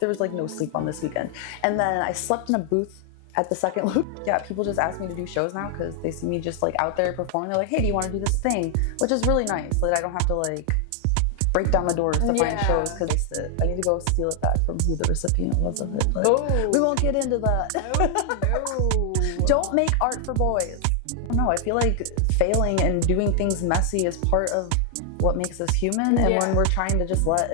there was like no sleep on this weekend. And then I slept in a booth at the second loop. Yeah, people just ask me to do shows now because they see me just like out there performing. They're like, hey, do you want to do this thing? Which is really nice, that I don't have to like break down the doors to find shows, because I need to go steal it back from who the recipient was of it. But we won't get into that. Oh, no. Don't make art for boys. I don't know, I feel like failing and doing things messy is part of what makes us human. And when we're trying to just let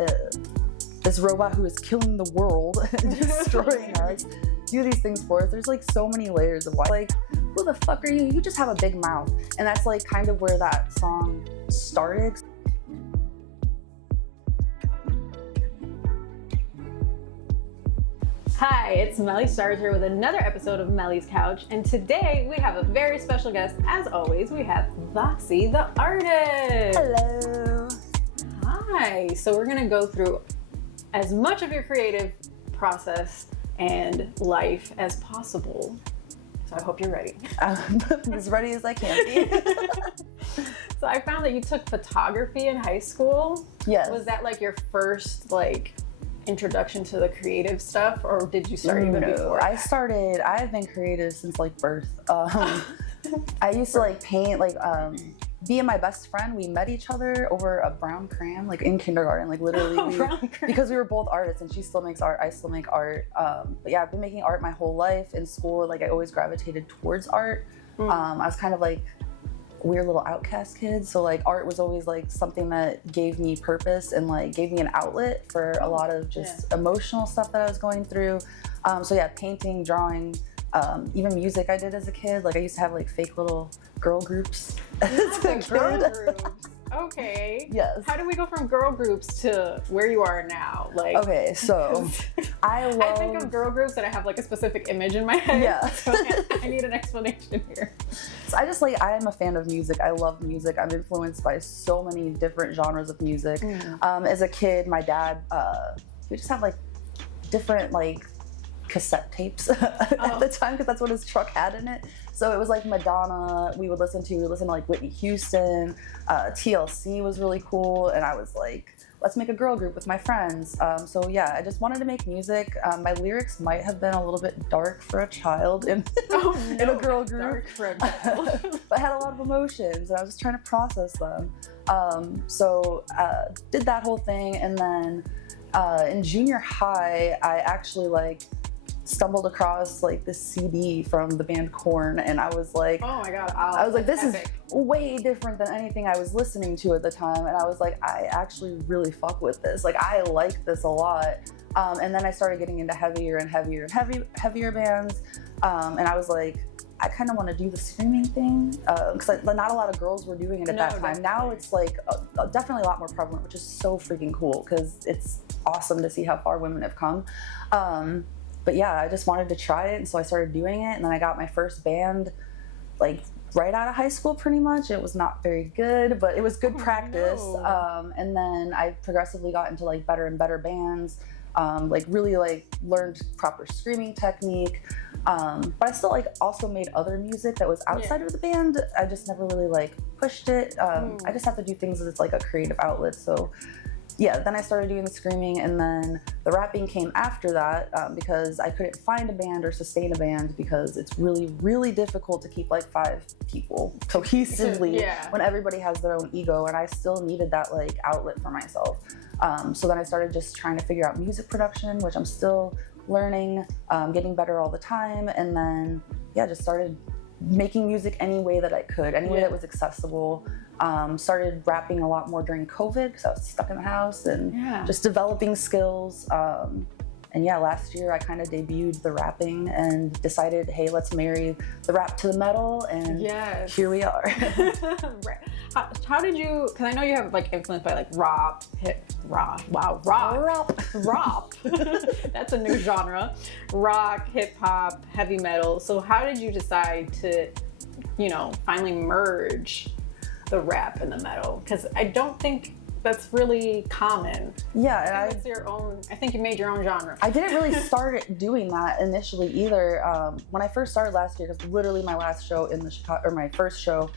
this robot who is killing the world and destroying us do these things for us, there's like so many layers of why. Like, who the fuck are you? You just have a big mouth. And that's like kind of where that song started. Hi, it's Melly Starz here with another episode of Melly's Couch, and today we have a very special guest. As always, we have Voxxy, the artist. Hello. Hi. So we're gonna go through as much of your creative process and life as possible. So I hope you're ready. As ready as I can be. So I found that you took photography in high school. Yes. Was that like your first like introduction to the creative stuff, or did you start even before? I've been creative since like birth. I used to like paint, like me and my best friend, we met each other over a brown crayon, like in kindergarten, like literally because we were both artists, and she still makes art, I still make art. But yeah, I've been making art my whole life. In school, like I always gravitated towards art. I was kind of like weird little outcast kid, so like art was always like something that gave me purpose and like gave me an outlet for a lot of just emotional stuff that I was going through. So yeah, painting, drawing, even music I did as a kid. Like I used to have like fake little girl groups as a kid. Okay. Yes. How do we go from girl groups to where you are now? Like, okay, so I think of girl groups and I have like a specific image in my head. Yeah. So I need an explanation here. So I am a fan of music. I love music. I'm influenced by so many different genres of music. As a kid, my dad, we just have like different like cassette tapes at the time, because that's what his truck had in it. So it was like Madonna, we would listen to like Whitney Houston, TLC was really cool, and I was like, let's make a girl group with my friends. So yeah, I just wanted to make music. My lyrics might have been a little bit dark for a child in a girl group, dark for a child. but I had a lot of emotions and I was just trying to process them. So did that whole thing, and then in junior high, I actually like stumbled across like this CD from the band Korn, and I was like, oh my god, I was like, this epic. is way different than anything I was listening to at the time, and I was like, I actually really fuck with this, like I like this a lot. And then I started getting into heavier and heavier and heavier bands, and I was like, I kind of want to do the screaming thing, because not a lot of girls were doing it at that time. Now it's like definitely a lot more prevalent, which is so freaking cool, because it's awesome to see how far women have come. But yeah, I just wanted to try it, and so I started doing it, and then I got my first band like right out of high school pretty much. It was not very good, but it was good practice. And then I progressively got into like better and better bands, like really like learned proper screaming technique. But I still like also made other music that was outside of the band. I just never really like pushed it. I just have to do things as like a creative outlet. So yeah, then I started doing the screaming, and then the rapping came after that, because I couldn't find a band or sustain a band, because it's really, really difficult to keep like 5 people cohesively when everybody has their own ego, and I still needed that like outlet for myself. So then I started just trying to figure out music production, which I'm still learning, getting better all the time, and then yeah, just started making music any way that I could, any way that was accessible. Started rapping a lot more during COVID because I was stuck in the house and just developing skills. And yeah, last year I kind of debuted the rapping and decided, hey, let's marry the rap to the metal, and here we are. How did you, because I know you have like influence by like rap. That's a new genre. Rock, hip hop, heavy metal. So how did you decide to, finally merge the rap and the metal? Because I don't think that's really common. Yeah, it's your own. I think you made your own genre. I didn't really start doing that initially either. When I first started last year, because literally my last show in the Chicago, or my first show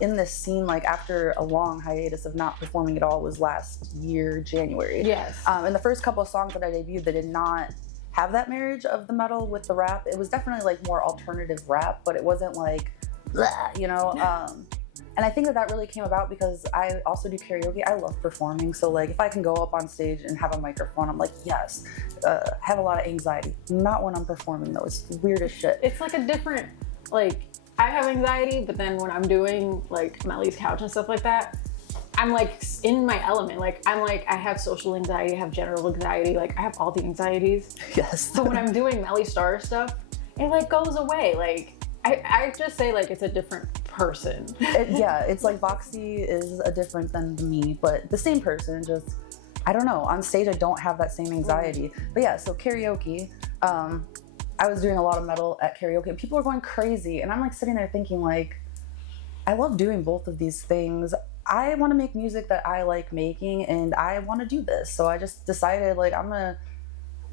in this scene, like after a long hiatus of not performing at all was last year, January. Yes. And the first couple of songs that I debuted, they did not have that marriage of the metal with the rap. It was definitely like more alternative rap, but it wasn't like, blah, you know? And I think that really came about because I also do karaoke. I love performing. So like if I can go up on stage and have a microphone, I'm like, yes. I have a lot of anxiety. Not when I'm performing though. It's weird as shit. It's like a different, like, I have anxiety, but then when I'm doing like Melly's Couch and stuff like that, I'm like in my element. Like I'm like, I have social anxiety, I have general anxiety. Like I have all the anxieties. Yes. So when I'm doing Melly Starz stuff, it like goes away. Like I just say like it's a different person. Yeah, it's like Voxxy is a different than me, but the same person, just, I don't know. On stage, I don't have that same anxiety. But yeah, so karaoke, I was doing a lot of metal at karaoke and people were going crazy. And I'm like sitting there thinking like, I love doing both of these things. I want to make music that I like making and I want to do this. So I just decided like, I'm going to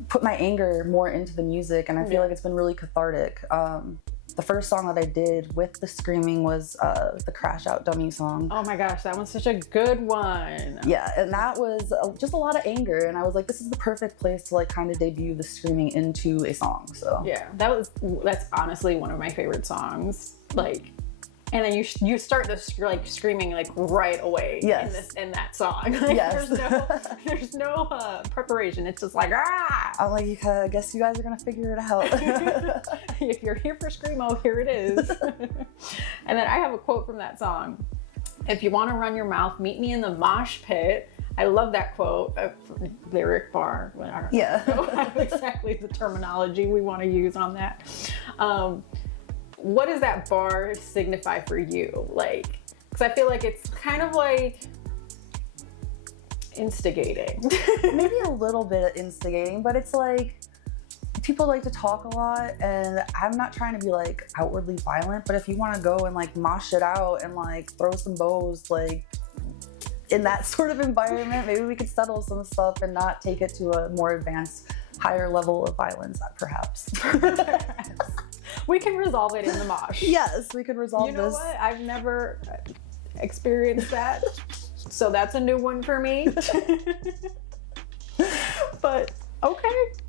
put my anger more into the music and I feel like it's been really cathartic. The first song that I did with the screaming was the Crash Out Dummy song. Oh my gosh, that one's such a good one. Yeah, and that was just a lot of anger, and I was like, this is the perfect place to like kind of debut the screaming into a song. So yeah, that's honestly one of my favorite songs. Like, and then you start this like screaming like right away. Yes. in that song. Like, yes. There's no preparation. It's just like I'm like, I guess you guys are gonna figure it out. If you're here for screamo, here it is. And then I have a quote from that song. If you want to run your mouth, meet me in the mosh pit. I love that quote. Lyric bar. I don't know exactly the terminology we want to use on that. What does that bar signify for you? Like, because I feel like it's kind of like instigating. Maybe a little bit instigating, but it's like people like to talk a lot and I'm not trying to be like outwardly violent, but if you want to go and like mosh it out and like throw some bows like in that sort of environment, maybe we could settle some stuff and not take it to a more advanced, higher level of violence, perhaps. We can resolve it in the mosh. Yes, we can resolve this. You know what? I've never experienced that. So that's a new one for me. But okay.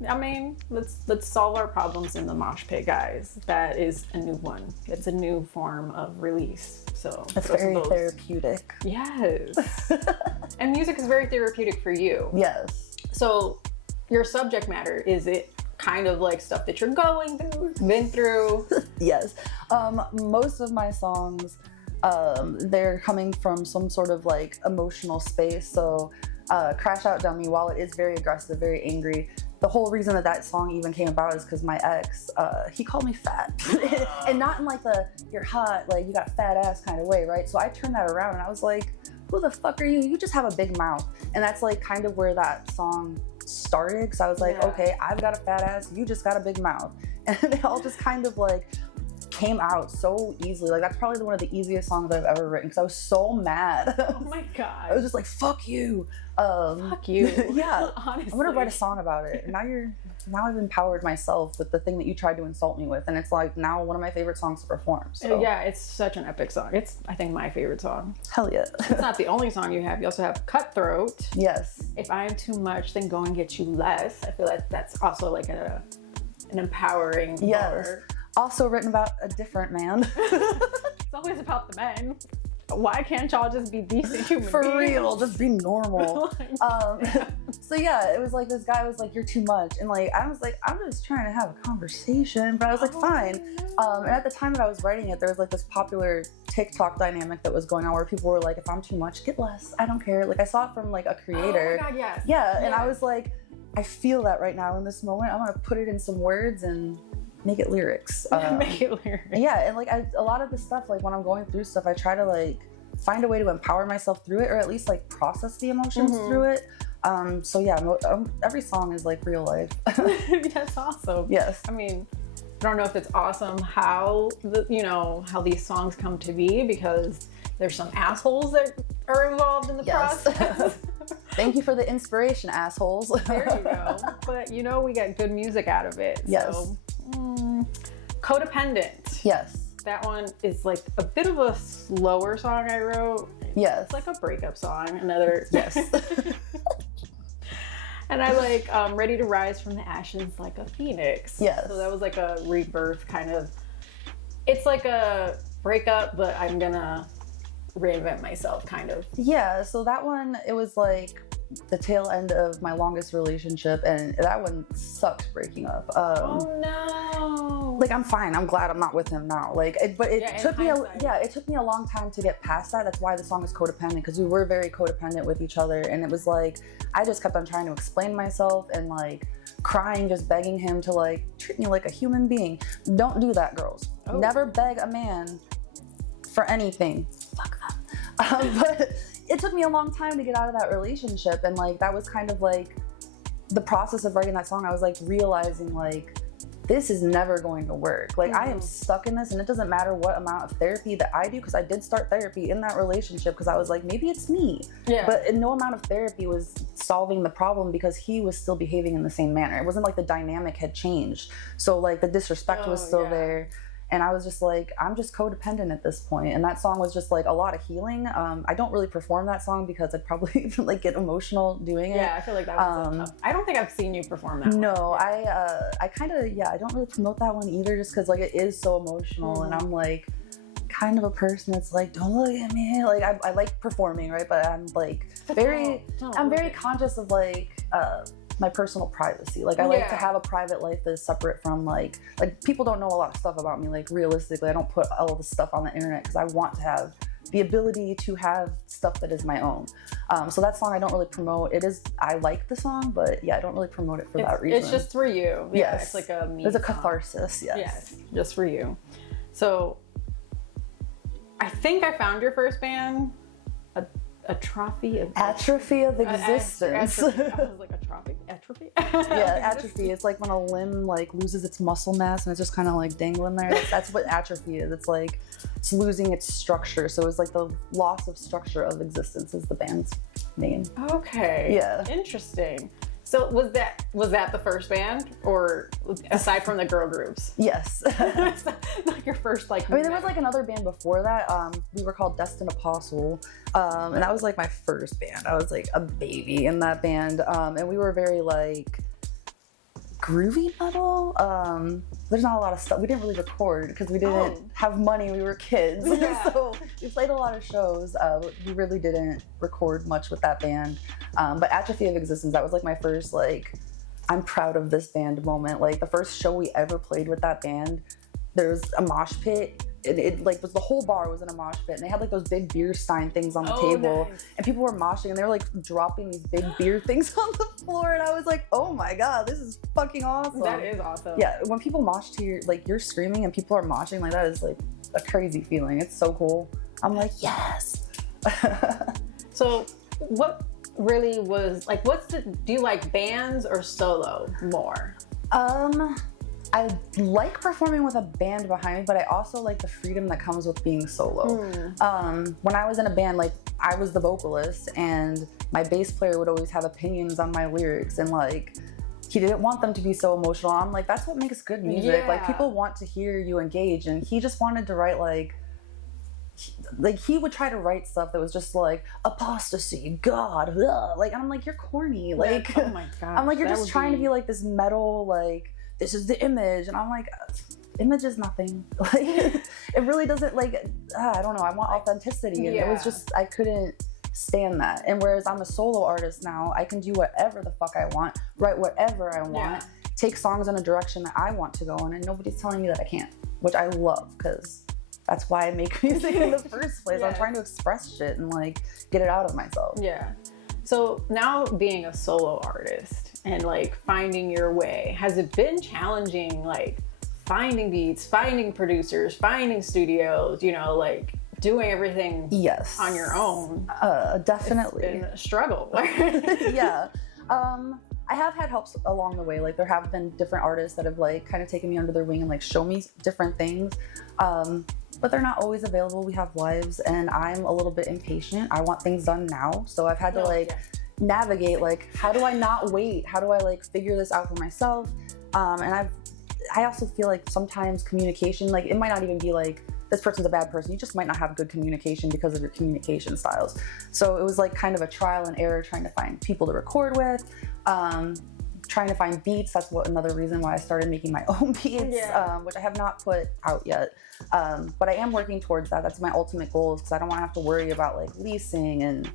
I mean, let's solve our problems in the mosh pit, guys. That is a new one. It's a new form of release. So it's very therapeutic. Yes. And music is very therapeutic for you. Yes. So your subject matter, is it kind of like stuff that you're going through, been through? Yes. Most of my songs, they're coming from some sort of like emotional space. So Crash Out Dummy, while it is very aggressive, very angry, the whole reason that song even came about is because my ex, he called me fat. And not in like the, you're hot, like you got fat ass kind of way, right? So I turned that around and I was like, who the fuck are you? You just have a big mouth. And that's like kind of where that song started, because I was like, okay, I've got a fat ass, you just got a big mouth. And they all just kind of like came out so easily. Like that's probably one of the easiest songs I've ever written because I was so mad. Oh my god. I was just like, fuck you. Fuck you. Yeah. Honestly. I'm gonna write a song about it. And now I've empowered myself with the thing that you tried to insult me with, and it's like now one of my favorite songs to perform. So. Yeah, it's such an epic song. It's, I think, my favorite song. Hell yeah. It's not the only song you have. You also have Cutthroat. Yes. If I am too much, then go and get you less. I feel like that's also like an empowering bar. Also written about a different man. It's always about the men. Why can't y'all just be decent human For beings? real, just be normal. So yeah, it was like this guy was like, you're too much. And like, I was like, I'm just trying to have a conversation. But I was like, fine. And at the time that I was writing it, there was like this popular TikTok dynamic that was going on where people were like, if I'm too much, get less. I don't care. Like I saw it from like a creator. Oh my god, yes. Yeah, and I was like, I feel that right now in this moment. I'm gonna put it in some words and make it lyrics. Make it lyrics. Yeah, and like a lot of the stuff, like when I'm going through stuff, I try to like find a way to empower myself through it, or at least like process the emotions through it. So yeah, every song is like real life. That's awesome. Yes. I mean, I don't know if it's awesome how how these songs come to be, because there's some assholes that are involved in the process. Thank you for the inspiration, assholes. There you go. But we get good music out of it. Yes. So, Codependent. Yes. That one is like a bit of a slower song I wrote. Yes. It's like a breakup song. Another. Yes. And I like Ready to Rise from the Ashes like a Phoenix. Yes. So that was like a rebirth kind of. It's like a breakup, but I'm gonna reinvent myself kind of. Yeah, so that one, it was like the tail end of my longest relationship, and that one sucked breaking up. Oh no! Like, I'm fine. I'm glad I'm not with him now. Like, it took me a long time to get past that. That's why the song is codependent, because we were very codependent with each other, and it was like I just kept on trying to explain myself and like crying, just begging him to like treat me like a human being. Don't do that, girls. Oh. Never beg a man for anything. Fuck them. But it took me a long time to get out of that relationship, and like that was kind of like the process of writing that song. I was like realizing like this is never going to work. Like I am stuck in this, and it doesn't matter what amount of therapy that I do, because I did start therapy in that relationship because I was like, maybe it's me. Yeah. But no amount of therapy was solving the problem, because he was still behaving in the same manner. It wasn't like the dynamic had changed. So like the disrespect was still there. And I was just like, I'm just codependent at this point. And that song was just like a lot of healing. I don't really perform that song because I'd probably like get emotional doing it. Yeah, I feel like that was tough. I don't think I've seen you perform that No, one. I kind of, I don't really promote that one either, just because like it is so emotional. And I'm like kind of a person that's like, don't look at me. Like I like performing, right? But I'm like I'm very conscious of like my personal privacy. Like I like to have a private life that is separate from like people don't know a lot of stuff about me. Like realistically, I don't put all of the stuff on the internet because I want to have the ability to have stuff that is my own. So that song I don't really promote. I like the song, but I don't really promote it for that reason. It's just for you. Yeah, Yes. It's like a me There's a song. catharsis, yes. Yes, just for you. So I think I found your first band, Atrophy of Existence. I was like atrophy. Yeah, atrophy. It's like when a limb like loses its muscle mass and it's just kind of like dangling there. That's what atrophy is. It's like it's losing its structure. So it's like the loss of structure of existence is the band's name. Okay. Yeah. Interesting. So was that the first band, or aside from the girl groups? Yes. Like your first like. I mean, there was like another band before that. We were called Destined Apostle, and that was like my first band. I was like a baby in that band, and we were very like groovy metal. There's not a lot of stuff. We didn't really record because we didn't have money. We were kids, so we played a lot of shows. We really didn't record much with that band. But Atrophy of Existence, that was like my first like I'm proud of this band moment. Like the first show we ever played with that band, there was a mosh pit. It like was the whole bar was in a mosh pit, and they had like those big beer stein things on the table, and people were moshing, and they were like dropping these big beer things on the floor, and I was like, oh my god, this is fucking awesome. That is awesome. Yeah, when people mosh to your like you're screaming and people are moshing, like that is like a crazy feeling. It's so cool. I'm like, yes. So what really was like? Do you like bands or solo more? I like performing with a band behind me, but I also like the freedom that comes with being solo. When I was in a band, like I was the vocalist, and my bass player would always have opinions on my lyrics, and like he didn't want them to be so emotional. I'm like, that's what makes good music. Yeah. Like people want to hear you engage, and he just wanted to write like he would try to write stuff that was just like apostasy, God, ugh. Like, and I'm like, you're corny. Like, oh my god, I'm like, you're just trying to be like this metal, like this is the image, and I'm like, image is nothing. Like, it really doesn't like. I don't know. I want authenticity, and it was just I couldn't stand that. And whereas I'm a solo artist now, I can do whatever the fuck I want, write whatever I want, take songs in a direction that I want to go in, and nobody's telling me that I can't, which I love because that's why I make music in the first place. I'm trying to express shit and like get it out of myself. Yeah. So now being a solo artist and like finding your way, has it been challenging, like finding beats, finding producers, finding studios, you know, like doing everything on your own? Definitely. It's been a struggle. Yeah. I have had helps along the way. Like there have been different artists that have like kind of taken me under their wing and like show me different things. But they're not always available. We have lives, and I'm a little bit impatient. I want things done now. So I've had to navigate, like, how do I not wait? How do I like figure this out for myself? And I also feel like sometimes communication, like it might not even be like this person's a bad person. You just might not have good communication because of your communication styles. So it was like kind of a trial and error trying to find people to record with, trying to find beats. That's another reason why I started making my own beats, which I have not put out yet. But I am working towards that. That's my ultimate goal, because I don't want to have to worry about like leasing and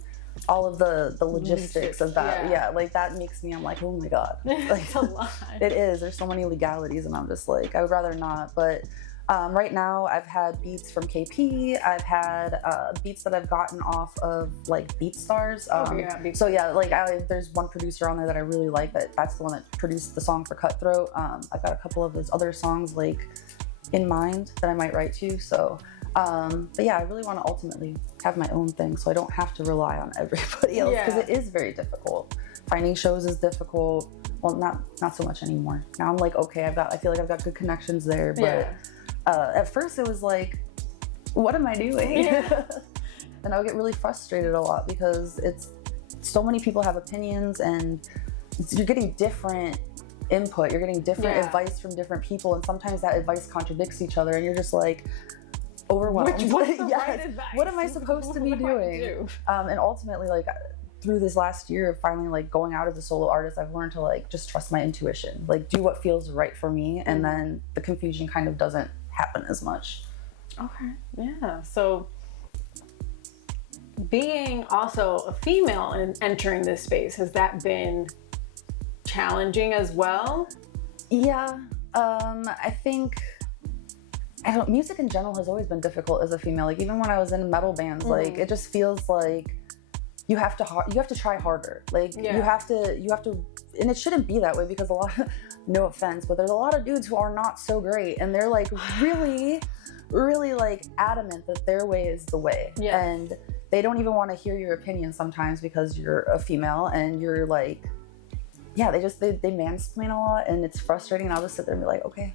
all of the logistics of that. Yeah, like that makes me, I'm like, oh my God. Like, it's a lot. It is. There's so many legalities, and I'm just like, I would rather not. But right now I've had beats from KP. I've had beats that I've gotten off of like Melly Starz. So yeah, like there's one producer on there that I really like, that's the one that produced the song for Cutthroat. I've got a couple of his other songs like in mind that I might write to. So but yeah, I really want to ultimately have my own thing, so I don't have to rely on everybody else, because it is very difficult. Finding shows is difficult. Well, not so much anymore. Now I'm like, okay, I feel like I've got good connections there, but at first it was like, what am I doing? And I would get really frustrated a lot, because it's so many people have opinions, and you're getting different input, you're getting different advice from different people, and sometimes that advice contradicts each other, and you're just like overwhelmed. What's the right advice? What am I supposed to be doing? And ultimately, like through this last year of finally like going out as a solo artist, I've learned to like just trust my intuition, like do what feels right for me, and then the confusion kind of doesn't happen as much. Okay, yeah. So being also a female and entering this space, has that been challenging as well? Yeah, I think, music in general has always been difficult as a female. Like even when I was in metal bands, like it just feels like you have to try harder. Like you have to, and it shouldn't be that way, because a lot of, no offense, but there's a lot of dudes who are not so great, and they're like really like adamant that their way is the way. And they don't even want to hear your opinion sometimes, because you're a female, and you're like, they mansplain a lot, and it's frustrating. And I'll just sit there and be like, okay,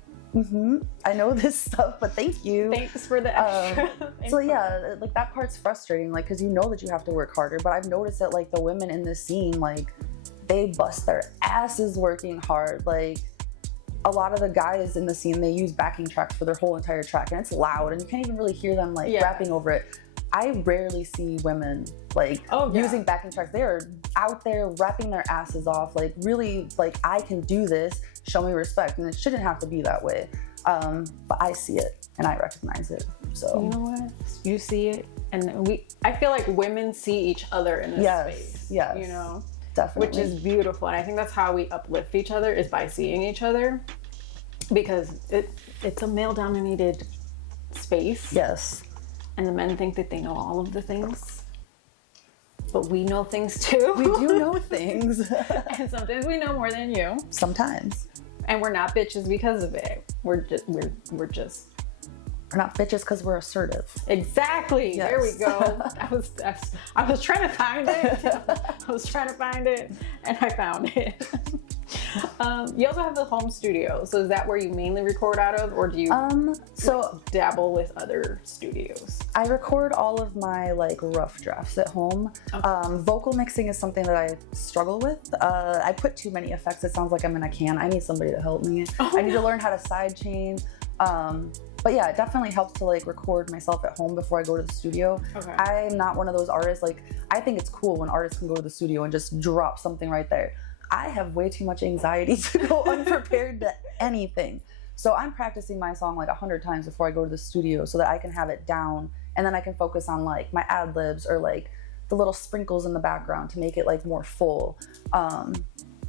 I know this stuff, but thank you. Thanks for the extra. So yeah, like that part's frustrating, like, because you know that you have to work harder. But I've noticed that like the women in this scene, like they bust their asses working hard. Like a lot of the guys in the scene, they use backing tracks for their whole entire track, and it's loud, and you can't even really hear them like rapping over it. I rarely see women like using backing tracks. They are out there rapping their asses off, like really like, I can do this, show me respect. And it shouldn't have to be that way. But I see it and I recognize it. So you know what? You see it, and I feel like women see each other in this space. Yes. You know? Definitely. Which is beautiful. And I think that's how we uplift each other, is by seeing each other, because it's a male dominated space. Yes. And the men think that they know all of the things, but we know things too. We do know things. And sometimes we know more than you. Sometimes. And we're not bitches because of it. We're not bitches because we're assertive. Exactly. Yes. There we go. I was trying to find it. And I found it. You also have the home studio. So is that where you mainly record out of, or do you dabble with other studios? I record all of my like rough drafts at home. Okay. Vocal mixing is something that I struggle with. I put too many effects. It sounds like I'm in a can. I need somebody to help me. I need to learn how to sidechain. But yeah, it definitely helps to like record myself at home before I go to the studio. Okay. I'm not one of those artists. Like, I think it's cool when artists can go to the studio and just drop something right there. I have way too much anxiety to go unprepared to anything. So I'm practicing my song like 100 times before I go to the studio, so that I can have it down, and then I can focus on like my ad libs or like the little sprinkles in the background to make it like more full.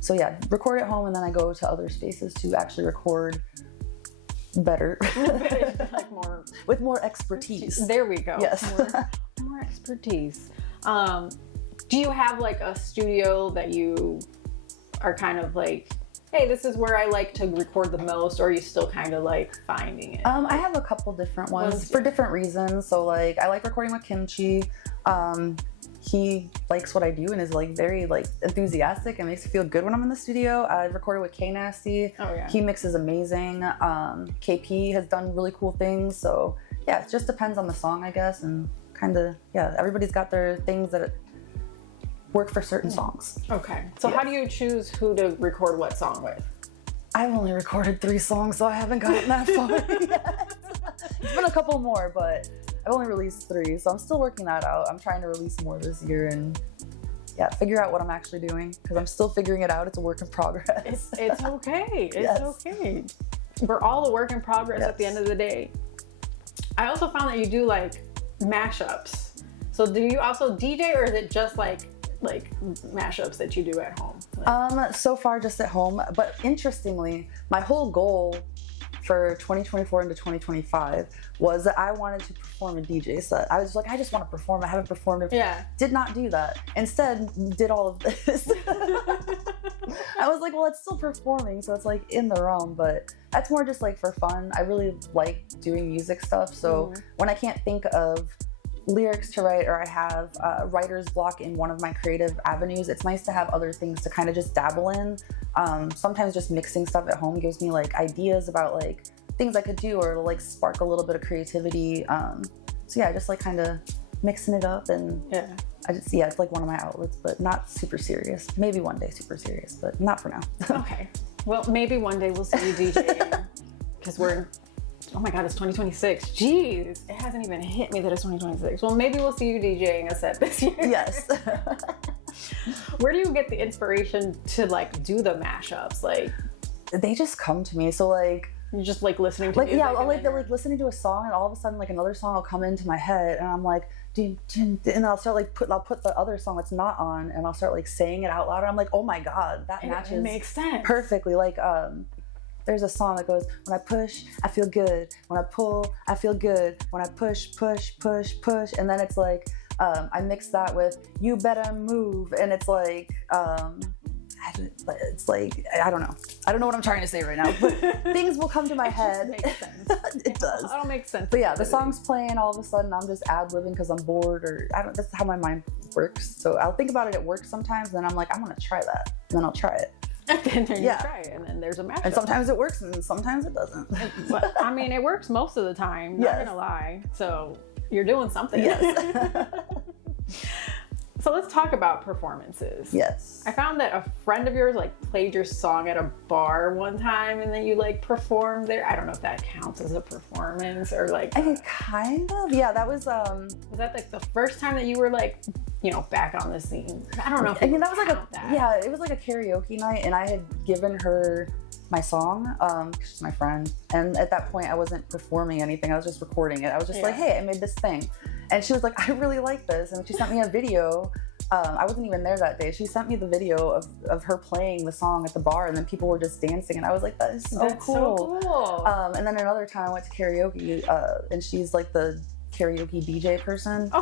So yeah, record at home, and then I go to other spaces to actually record better. Like more with more expertise. There we go. Yes. More expertise. Do you have like a studio that you are kind of like, hey, this is where I like to record the most, or are you still kind of like finding it? I have a couple different ones for different reasons. So like, I like recording with Kimchi. He likes what I do and is like very like enthusiastic and makes me feel good when I'm in the studio. I've recorded with K Nasty. Oh yeah. He mixes amazing. KP has done really cool things. So yeah, it just depends on the song, I guess, and kind of, yeah, everybody's got their things that work for certain songs. Okay. So how do you choose who to record what song with? I've only recorded 3 songs, so I haven't gotten that far yet. It's been a couple more, but I've only released 3, so I'm still working that out. I'm trying to release more this year and figure out what I'm actually doing, because I'm still figuring it out. It's a work in progress. It's okay. It's okay. We're all a work in progress at the end of the day. I also found that you do like mashups. So do you also DJ, or is it just like mashups that you do at home? So far just at home, but interestingly, my whole goal for 2024 into 2025 was that I wanted to perform a DJ set. I was like, I just want to perform. I haven't performed it. Yeah. Did not do that. Instead, did all of this. I was like, well, it's still performing, so it's like in the realm, but that's more just like for fun. I really like doing music stuff, so when I can't think of lyrics to write, or I have writer's block in one of my creative avenues, it's nice to have other things to kind of just dabble in. Sometimes just mixing stuff at home gives me like ideas about like things I could do, or like spark a little bit of creativity. So yeah, just like kind of mixing it up, and it's like one of my outlets, but not super serious. Maybe one day super serious, but not for now. Okay. Well, maybe one day we'll see you DJing, because oh my God, it's 2026. Jeez, it hasn't even hit me that it's 2026. Well, maybe we'll see you DJing a set this year. Yes. Where do you get the inspiration to like do the mashups? Like, they just come to me. So like, you're just like listening to like music, I'll like listening to a song, and all of a sudden like another song will come into my head, and I'm like, dun, dun, dun, and I'll start like I'll put the other song that's not on, and I'll start like saying it out loud. And I'm like, oh my God, that matches. It makes sense perfectly. Like there's a song that goes, when I push, I feel good. When I pull, I feel good. When I push, push, push, push. And then it's like, I mix that with, you better move. And it's like, I don't know. I don't know what I'm trying to say right now, but things will come to my head. Makes sense. It does. It all makes sense. But yeah, the song's playing, all of a sudden I'm just ad-libbing because I'm bored, or that's how my mind works. So I'll think about it at work sometimes, and I'm like, I'm gonna try that. And then I'll try it. And then you try it, and then there's a mashup. And sometimes it works, and sometimes it doesn't. But I mean, it works most of the time, not gonna lie. So you're doing something. Yes. So let's talk about performances. Yes. I found that a friend of yours like played your song at a bar one time, and then you like performed there. I don't know if that counts as a performance, or like I think kind of. Yeah, that was that like the first time that you were like, you know, back on the scene? I don't know. I mean, that was like it was like a karaoke night, and I had given her my song, because she's my friend, and at that point I wasn't performing anything. I was just recording it. I was just like, hey, I made this thing. And she was like, I really like this. And she sent me a video. I wasn't even there that day. She sent me the video of her playing the song at the bar, and then people were just dancing. And I was like, that is so cool. So cool. And then another time I went to karaoke, and she's like the karaoke DJ person.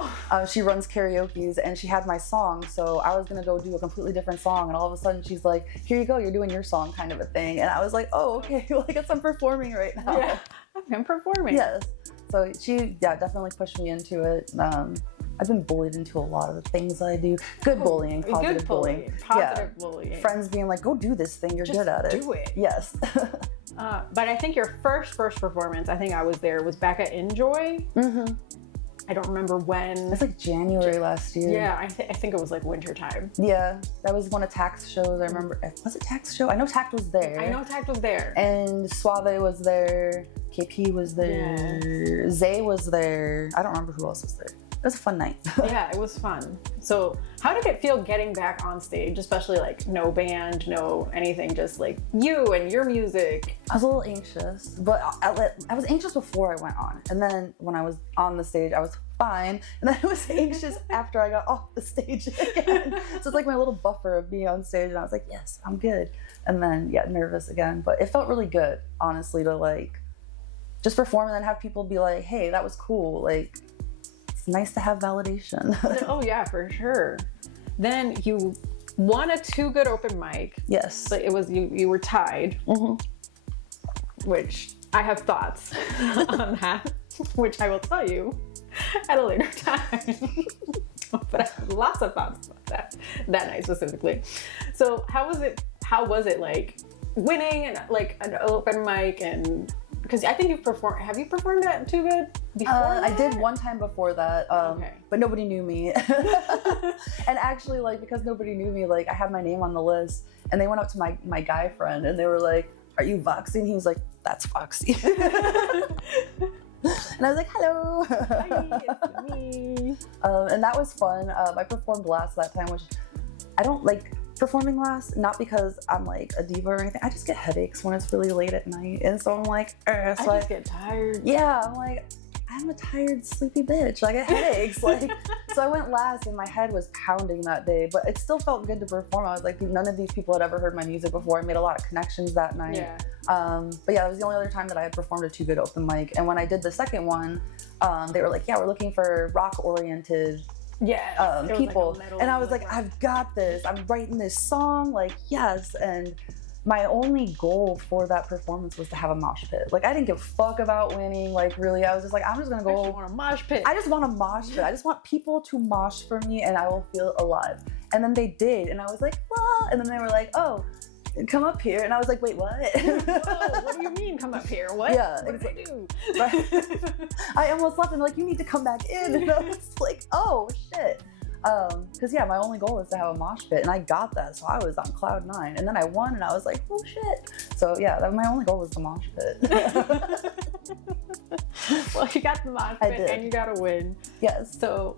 She runs karaoke's, and she had my song. So I was going to go do a completely different song. And all of a sudden she's like, here you go, you're doing your song, kind of a thing. And I was like, oh, okay. Well, I guess I'm performing right now. Yeah, I'm performing. Yes. So she, definitely pushed me into it. I've been bullied into a lot of the things I do. Good bullying, positive bullying. Positive bullying. Friends being like, go do this thing, you're good at it. Do it. Yes. But I think your first performance, I think I was there, was back at Enjoy. Mm-hmm. I don't remember when. It's like January last year. Yeah, I think it was like winter time. Yeah, that was one of Tax's shows. I remember. Was it Tax's show? I know Tax was there. And Suave was there. KP was there. Yes. Zay was there. I don't remember who else was there. It was a fun night. Yeah, it was fun. So how did it feel getting back on stage, especially like no band, no anything, just like you and your music? I was a little anxious, but I was anxious before I went on. And then when I was on the stage, I was fine. And then I was anxious after I got off the stage again. So it's like my little buffer of being on stage, and I was like, yes, I'm good. And then, nervous again. But it felt really good, honestly, to like just perform and then have people be like, hey, that was cool. Like, nice to have validation. Oh yeah, for sure. Then you won a Too Good open mic. Yes. But it was you were tied. Mm-hmm. Which I have thoughts on that, which I will tell you at a later time. But I have lots of thoughts about that night specifically. So how was it like winning and like an open mic? And because I think have you performed at Too Good before that? I did one time before that, but nobody knew me. And actually, like, because nobody knew me, like, I had my name on the list, and they went up to my guy friend, and they were like, are you Voxxy? And he was like, that's Voxxy. And I was like, hello. Hi, it's me. And that was fun. I performed last that time, which I don't like performing last, not because I'm like a diva or anything. I just get headaches when it's really late at night. And so I'm like, so I just get tired. Yeah, I'm like, I'm a tired, sleepy bitch. I get headaches. Like, so I went last and my head was pounding that day, but it still felt good to perform. I was like, none of these people had ever heard my music before. I made a lot of connections that night. Yeah. But yeah, it was the only other time that I had performed a Too Good open mic. And when I did the second one, they were like, yeah, we're looking for rock-oriented people. Like and I was like, I've got this. I'm writing this song. Like, yes. And my only goal for that performance was to have a mosh pit. Like, I didn't give a fuck about winning. Like, really, I was just like, I'm just gonna go. I just want a mosh pit. I just want a mosh pit. I just want people to mosh for me, and I will feel alive. And then they did, and I was like, well. And then they were like, oh, come up here. And I was like, wait, what? Whoa, what do you mean, come up here? What? Yeah, what did I do? Right. I almost left and like, you need to come back in. And I was like, oh shit. Because yeah, my only goal was to have a mosh pit, and I got that, so I was on cloud 9. And then I won, and I was like, oh shit. So yeah, my only goal was the mosh pit. Well, you got the mosh pit, and you got a win. Yes. So,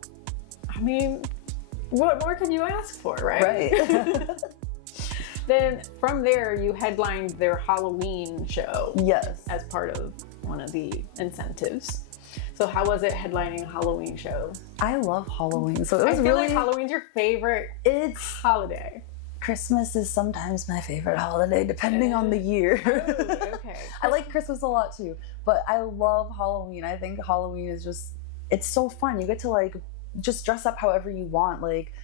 I mean, what more can you ask for, right? Right. Then from there, you headlined their Halloween show. Yes. As part of one of the incentives. So how was it headlining a Halloween show? I love Halloween. So it was I feel really like Halloween's your favorite holiday. Christmas is sometimes my favorite holiday, depending on the year. Oh, okay. I like Christmas a lot too, but I love Halloween. I think Halloween is just, it's so fun. You get to like just dress up however you want. Like,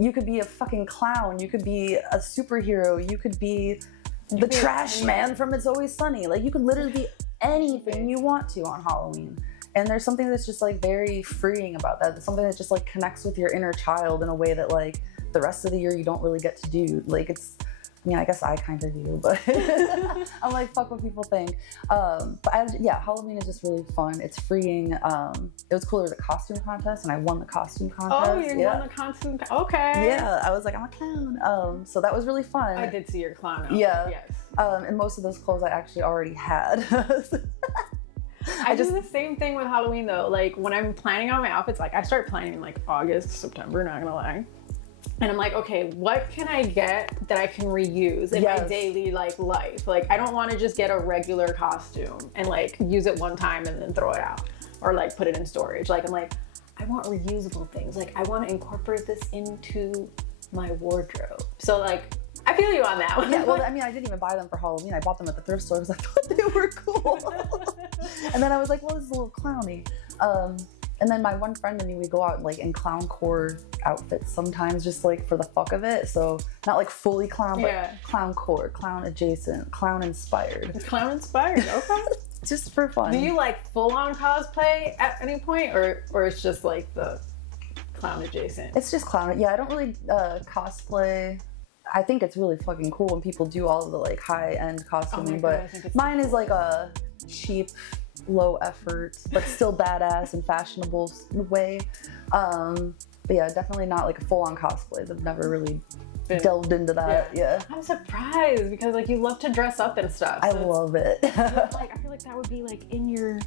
you could be a fucking clown. You could be a superhero. You could be the trash man from It's Always Sunny. Like, you could literally be anything you want to on Halloween. And there's something that's just like very freeing about that. It's something that just like connects with your inner child in a way that like the rest of the year you don't really get to do. Like, it's, I mean, I guess I kind of do, but I'm like, fuck what people think. Yeah, Halloween is just really fun. It's freeing. It was cool. There was a costume contest, and I won the costume contest. Oh, you won the costume. Okay. Yeah, I was like, I'm a clown. So that was really fun. I did see your clown outfit. Yeah. Yes. And most of those clothes I actually already had. I do the same thing with Halloween though. Like, when I'm planning out my outfits, like I start planning in like August, September, not gonna lie. And I'm like, okay, what can I get that I can reuse in my daily like life? Like, I don't want to just get a regular costume and like use it one time and then throw it out or like put it in storage. Like, I'm like, I want reusable things. Like, I want to incorporate this into my wardrobe. So like, I feel you on that one. Yeah, well, I mean, I didn't even buy them for Halloween. I bought them at the thrift store because I thought they were cool. And then I was like, well, this is a little clowny. And then my one friend and me, we go out like in clown core outfits sometimes, just like for the fuck of it. So not like fully clown, but clown core, clown adjacent, clown inspired. Clown inspired, okay. Just for fun. Do you like full on cosplay at any point, or it's just like the clown adjacent? It's just clown. Yeah, I don't really cosplay. I think it's really fucking cool when people do all of the like high end costuming, but mine is like a cheap, low effort, but still badass and fashionable way. But yeah, definitely not like a full on cosplays. I've never really delved into that. Yeah. I'm surprised because like you love to dress up and stuff. I love it. Like, I feel like that would be like in your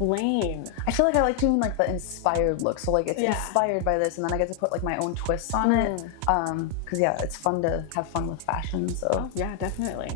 lane. I feel like I like doing like the inspired look. So like it's inspired by this, and then I get to put like my own twists on it. Cause yeah, it's fun to have fun with fashion. So yeah, definitely.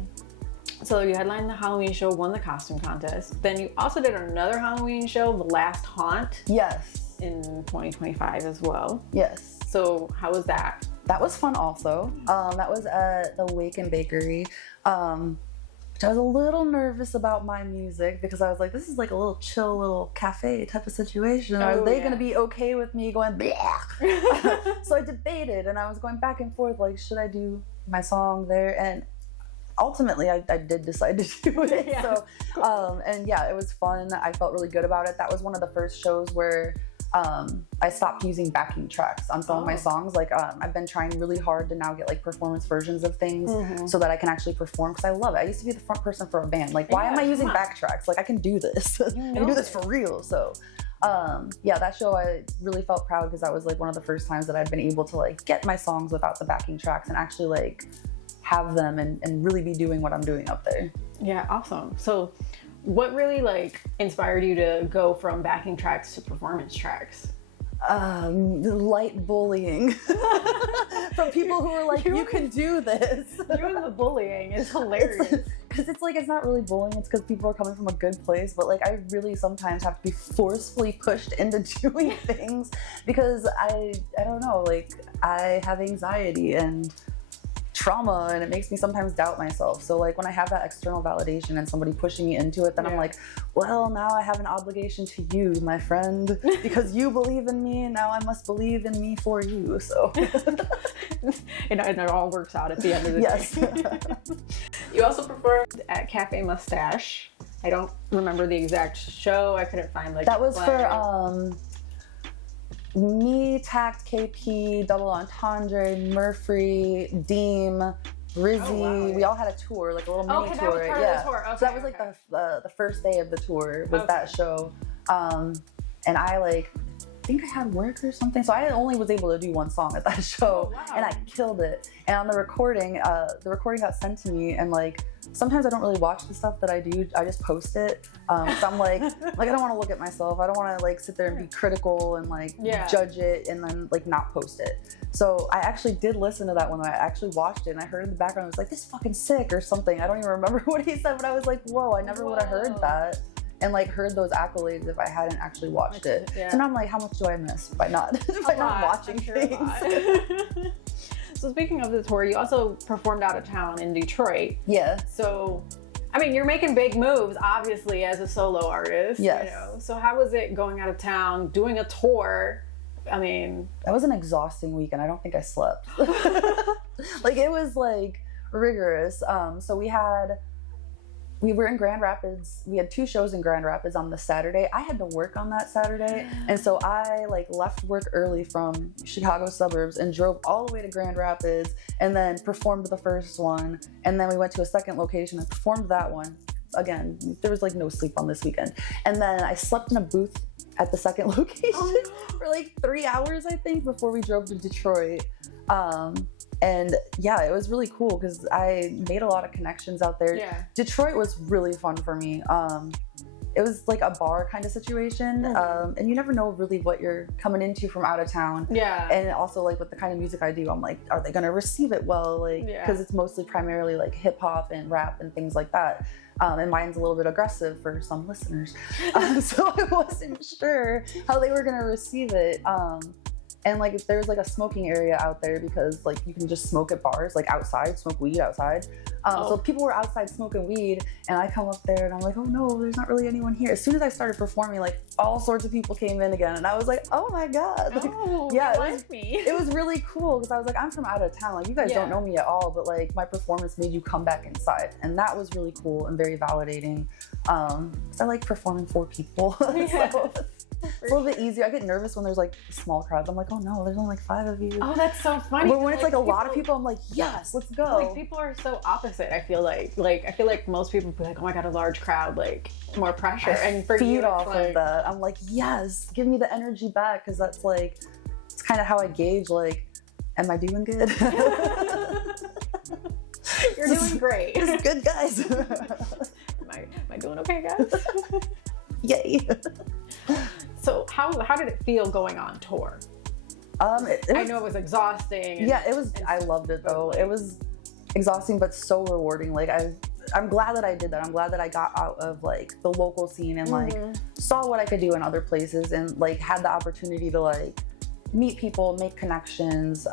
So you headlined the Halloween show, won the costume contest. Then you also did another Halloween show, The Last Haunt. Yes. In 2025 as well. Yes. So how was that? That was fun also. That was at the Wake and Bakery. Which I was a little nervous about my music because I was like, this is like a little chill little cafe type of situation. Are they going to be okay with me going, bleh? So I debated and I was going back and forth, like, should I do my song there? And ultimately I did decide to do it. So, and yeah, it was fun. I felt really good about it. That was one of the first shows where I stopped using backing tracks on some of my songs. Like, I've been trying really hard to now get like performance versions of things so that I can actually perform, because I love it. I used to be the front person for a band. Like, why am I using backtracks? Like, I can do this. I can do this for real. So yeah, that show I really felt proud because that was like one of the first times that I'd been able to like get my songs without the backing tracks and actually like have them and really be doing what I'm doing up there. Yeah, awesome. So what really like inspired you to go from backing tracks to performance tracks? Light bullying from people who are like, you can do this. You and the bullying is hilarious. Because it's like, it's not really bullying, it's because people are coming from a good place, but like I really sometimes have to be forcefully pushed into doing things because I don't know, like I have anxiety and trauma, and it makes me sometimes doubt myself. So like when I have that external validation and somebody pushing me into it, then I'm like, well, now I have an obligation to you, my friend, because you believe in me, and now I must believe in me for you. So and it all works out at the end of the day. You also performed at Cafe Mustache. I don't remember the exact show. I couldn't find like that was for me, Tact, KP, Double Entendre, Murphy, Deem, Rizzy. Oh, wow. We all had a tour, like a little mini that tour. was part of the tour. Okay, so that was like the first day of the tour was that show. And I like think I had work or something, so I only was able to do one song at that show. Oh, wow. And I killed it. And on the recording got sent to me, and like sometimes I don't really watch the stuff that I do. I just post it. So I'm like I don't want to look at myself. I don't want to like sit there and be critical and like judge it and then like not post it. So I actually did listen to that one. I actually watched it, and I heard in the background, I was like, this is fucking sick or something. I don't even remember what he said, but I was like, whoa, I never would have heard that. And like heard those accolades if I hadn't actually watched it. Yeah. So now I'm like, how much do I miss by not watching things? So speaking of the tour, you also performed out of town in Detroit. Yeah. So, I mean, you're making big moves, obviously, as a solo artist. Yes. You know? So how was it going out of town, doing a tour? I mean, that was an exhausting week, and I don't think I slept. Like it was like rigorous. So we were in Grand Rapids. We had 2 shows in Grand Rapids on the Saturday. I had to work on that Saturday. And so I like left work early from Chicago suburbs and drove all the way to Grand Rapids and then performed the first one. And then we went to a second location and performed that one. Again, there was like no sleep on this weekend. And then I slept in a booth at the second location for like 3 hours, I think, before we drove to Detroit. And yeah, it was really cool because I made a lot of connections out there. Yeah. Detroit was really fun for me. It was like a bar kind of situation. And you never know really what you're coming into from out of town. Yeah. And also like with the kind of music I do, I'm like, are they going to receive it well? Like, because it's mostly primarily like hip hop and rap and things like that. And mine's a little bit aggressive for some listeners. So I wasn't sure how they were going to receive it. And like there's like a smoking area out there because like you can just smoke at bars, like outside, smoke weed outside. So people were outside smoking weed, and I come up there and I'm like, oh no, there's not really anyone here. As soon as I started performing, like all sorts of people came in again, and I was like, oh my god, like, it was really cool because I was like, I'm from out of town, like you guys don't know me at all, but like my performance made you come back inside, and that was really cool and very validating. Because I like performing for people. So it's a little bit easier. I get nervous when there's like small crowds. I'm like, oh no, there's only like 5 of you. Oh, that's so funny. But when it's like a lot of people, I'm like, yes, let's go. Like people are so opposite. I feel like I feel like most people be like, oh my god, a large crowd, like more pressure. And for feed you, off of that. I'm like, yes, give me the energy back, because that's like, it's kind of how I gauge like, am I doing good? You're doing great. It's good, guys. Am I doing okay, guys? Yay. So how did it feel going on tour? I know it was exhausting. Yeah, it was. I loved it though. It was exhausting, but so rewarding. Like I'm glad that I did that. I'm glad that I got out of like the local scene and like saw what I could do in other places and like had the opportunity to like meet people, make connections,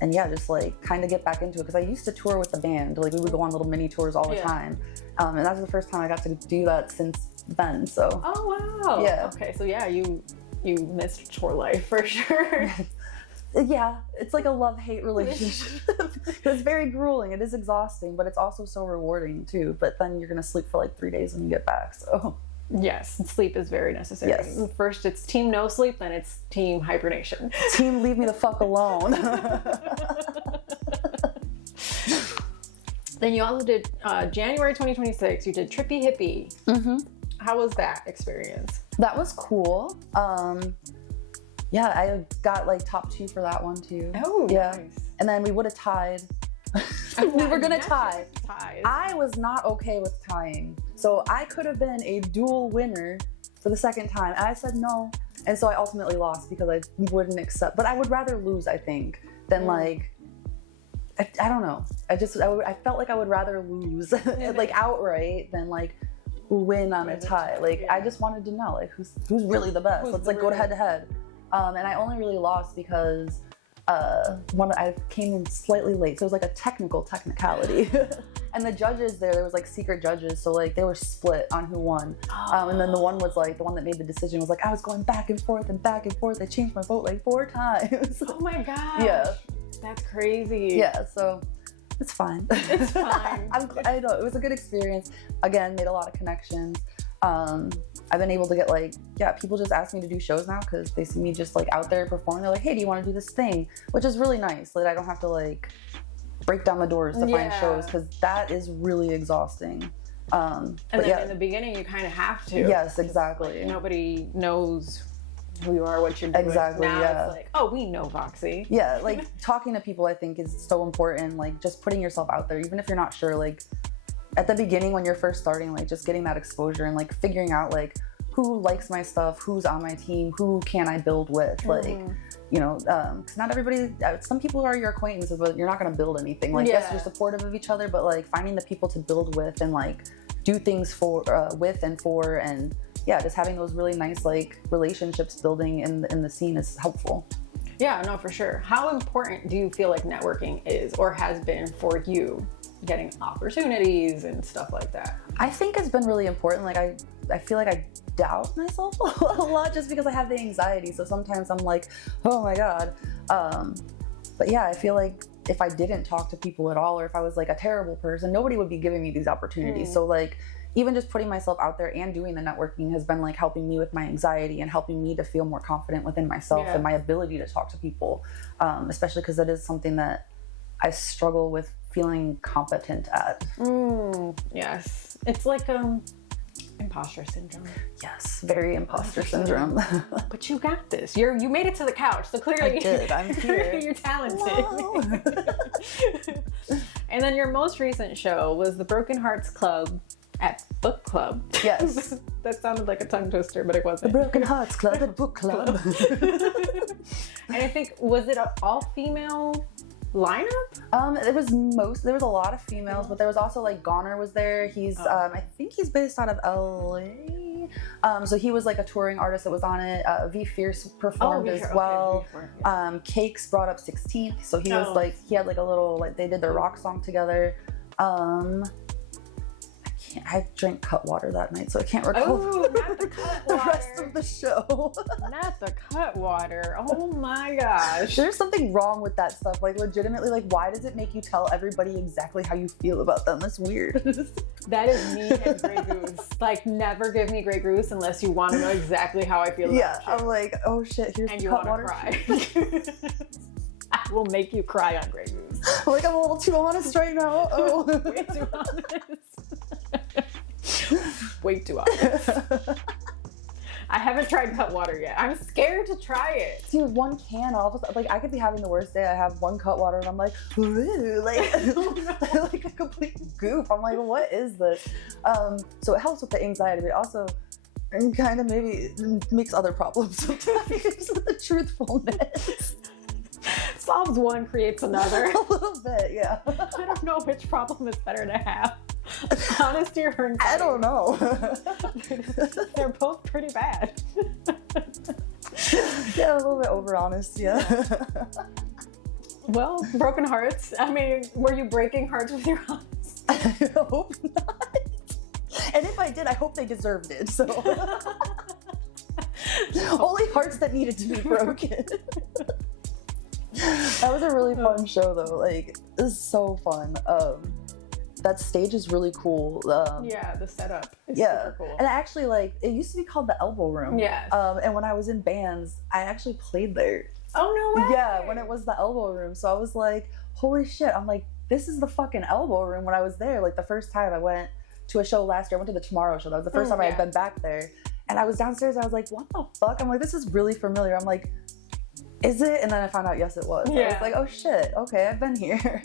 and yeah, just like kind of get back into it. Because I used to tour with the band. Like we would go on little mini tours all the time, and that was the first time I got to do that since then. So. Oh wow. Yeah. Okay, so yeah, you missed tour life for sure. Yeah, it's like a love-hate relationship. It's very grueling. It is exhausting, but it's also so rewarding too. But then you're gonna sleep for like 3 days when you get back. So yes, sleep is very necessary. Yes. First it's team no sleep, then it's team hibernation. Team leave me the fuck alone. Then you also did January 2026. You did Trippy Hippie. Mm-hmm. How was that experience? That was cool. Yeah, I got like top 2 for that one too. Oh, yeah. Nice. And then we would have tied We were gonna tie. Ties. I was not okay with tying. So I could have been a dual winner for the second time. And I said no. And so I ultimately lost because I wouldn't accept. But I would rather lose, I think, than like, I don't know. I felt like I would rather lose like outright than like win on a tie. Like I just wanted to know like who's really the best. Let's like go head to head. And I only really lost because I came in slightly late, so it was like a technicality. And the judges there was like secret judges, so like they were split on who won. And then the one was like the one that made the decision was like I was going back and forth and back and forth. I changed my vote like 4 times. Oh my gosh. Yeah. That's crazy. Yeah, so it's fine. It's fine. I know it was a good experience. Again, made a lot of connections. I've been able to get like, people just ask me to do shows now because they see me just like out there performing. They're like, hey, do you want to do this thing? Which is really nice that I don't have to like break down the doors to find shows because that is really exhausting. And then in the beginning, you kind of have to. Yes, exactly. Like, nobody knows who you are, what you're doing. Exactly, now it's like, oh, we know Voxxy. Yeah, like talking to people I think is so important. Like just putting yourself out there, even if you're not sure, like at the beginning when you're first starting, like just getting that exposure and like figuring out like who likes my stuff, who's on my team, who can I build with, like, you know, because not everybody, some people are your acquaintances, but you're not going to build anything. Like, yes, you're supportive of each other, but like finding the people to build with and like do things for, with and for, and yeah, just having those really nice like relationships building in the scene is helpful. Yeah, no, for sure. How important do you feel like networking is or has been for you getting opportunities and stuff like that? I think it's been really important. Like I feel like I doubt myself a lot just because I have the anxiety. So sometimes I'm like, oh my God. But yeah, I feel like if I didn't talk to people at all, or if I was like a terrible person, nobody would be giving me these opportunities. So like even just putting myself out there and doing the networking has been like helping me with my anxiety and helping me to feel more confident within myself and my ability to talk to people, especially because that is something that I struggle with feeling competent at. Yes. It's like imposter syndrome. Yes, very imposter syndrome. But you got this. You made it to the couch, so clearly I did. I'm here. You're talented. And then your most recent show was the Broken Hearts Club at Book Club. Yes. That sounded like a tongue twister, but it wasn't. The Broken Hearts Club at Book Club. And I think, was it an all-female lineup? There was a lot of females, but there was also like Goner was there. He's I think he's based out of LA. So he was like a touring artist that was on it. V Fierce performed as well. Cakes brought up 16th, so he was like, he had like a little, like they did their rock song together. I drank Cutwater that night, so I can't recall not the Cutwater. the rest of the show. Not the Cutwater. Oh my gosh. There's something wrong with that stuff. Like legitimately, like why does it make you tell everybody exactly how you feel about them? That's weird. That is me and Grey Goose. Like never give me Grey Goose unless you want to know exactly how I feel about you. I'm like, oh shit, here's and you Cutwater. Want to cry. I will make you cry on Grey Goose. Like I'm a little too honest right now. Oh. Way too honest. Way too honest. I haven't tried Cutwater yet. I'm scared to try it. Dude, one can all of a sudden, like I could be having the worst day. I have one Cutwater and I'm like, ooh, like, like a complete goof. I'm like, what is this? So it helps with the anxiety, but also kind of maybe makes other problems sometimes with the truthfulness. Solves one, creates another. A little bit, yeah. I don't know which problem is better to have. Honesty or anxiety? I don't know. They're both pretty bad. Yeah, a little bit over honest, yeah. Well, broken hearts. I mean, were you breaking hearts with your hearts? I hope not. And if I did, I hope they deserved it, so. Only hearts that needed to be broken. That was a really fun show though. Like, it was so fun. That stage is really cool. Yeah, the setup is super cool. And actually, like, it used to be called the Elbow Room. Yes. And when I was in bands, I actually played there. Oh, no way. Yeah, when it was the Elbow Room. So I was like, holy shit. I'm like, this is the fucking Elbow Room when I was there. Like, the first time I went to a show last year, I went to the Tomorrow Show. That was the first time I had been back there. And I was downstairs, I was like, what the fuck? I'm like, this is really familiar. I'm like, is it? And then I found out, yes, it was. Yeah. I was like, oh shit, okay, I've been here.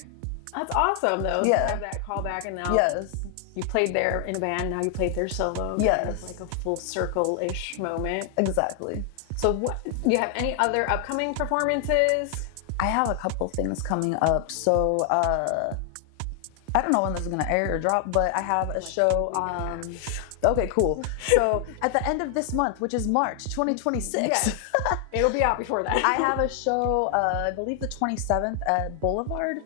That's awesome, though. Yeah. To have that callback, and now Yes. you played there in a band, now you played there solo. Yes. It's like a full circle-ish moment. Exactly. So do you have any other upcoming performances? I have a couple things coming up. So I don't know when this is gonna air or drop, but I have a show okay, cool. So at the end of this month, which is March 2026, Yes. It'll be out before that. I have a show, I believe the 27th at Boulevard.